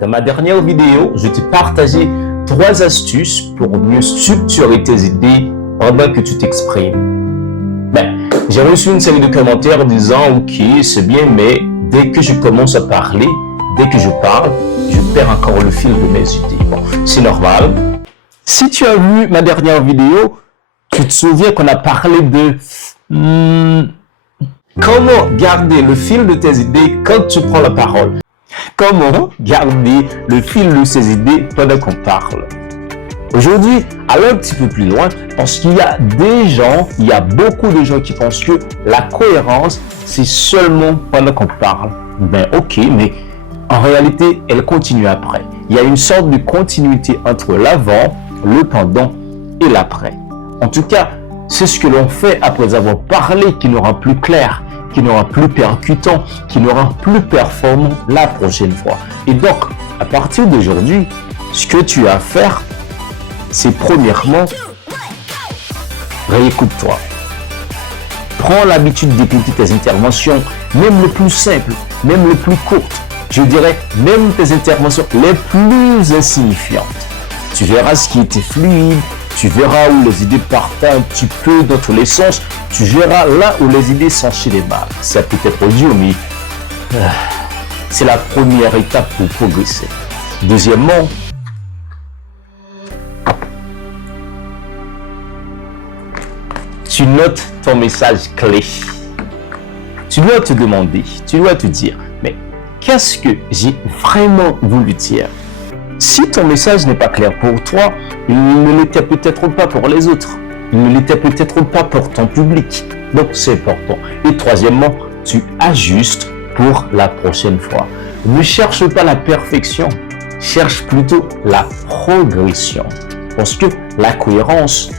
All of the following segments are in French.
Dans ma dernière vidéo, je t'ai partagé 3 astuces pour mieux structurer tes idées pendant que tu t'exprimes. J'ai reçu une série de commentaires disant « Ok, c'est bien, mais dès que je commence à parler, dès que je parle, je perds encore le fil de mes idées. » Bon, c'est normal. Si tu as vu ma dernière vidéo, tu te souviens qu'on a parlé de comment garder le fil de tes idées quand tu prends la parole. Comment garder le fil de ces idées pendant qu'on parle. Aujourd'hui, allons un petit peu plus loin parce qu'il y a beaucoup de gens qui pensent que la cohérence, c'est seulement pendant qu'on parle. Ok, mais en réalité, elle continue après. Il y a une sorte de continuité entre l'avant, le pendant et l'après. En tout cas, c'est ce que l'on fait après avoir parlé qui nous rend plus clair, qui nous rend plus percutant, qui nous rend plus performant la prochaine fois. Et donc, à partir d'aujourd'hui, ce que tu as à faire, c'est premièrement, réécoute-toi. Prends l'habitude d'écouter tes interventions, même les plus simples, même les plus courtes. Je dirais même tes interventions les plus insignifiantes. Tu verras ce qui était fluide, tu verras où les idées partent un petit peu dans tous les sens, tu verras là où les idées s'enchaînent mal. Ça peut être audio, mais c'est la première étape pour progresser. Deuxièmement, tu notes ton message clé. Tu dois te demander, tu dois te dire, mais qu'est-ce que j'ai vraiment voulu dire? Si ton message n'est pas clair pour toi, il ne l'était peut-être pas pour les autres. Il ne l'était peut-être pas pour ton public. Donc c'est important. Et troisièmement, tu ajustes pour la prochaine fois. Ne cherche pas la perfection, cherche plutôt la progression. Parce que la cohérence,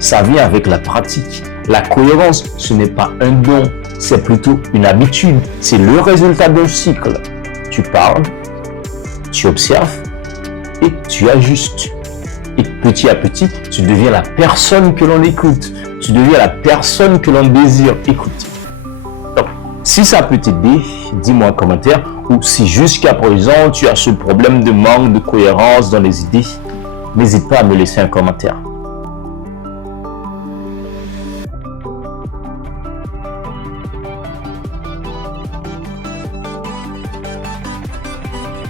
ça vient avec la pratique. La cohérence, ce n'est pas un don, c'est plutôt une habitude. C'est le résultat d'un cycle. Tu parles, tu observes et tu ajustes. Et petit à petit, tu deviens la personne que l'on écoute. Tu deviens la personne que l'on désire écouter. Donc, si ça peut t'aider, dis-moi en commentaire. Ou si jusqu'à présent, tu as ce problème de manque de cohérence dans les idées, n'hésite pas à me laisser un commentaire.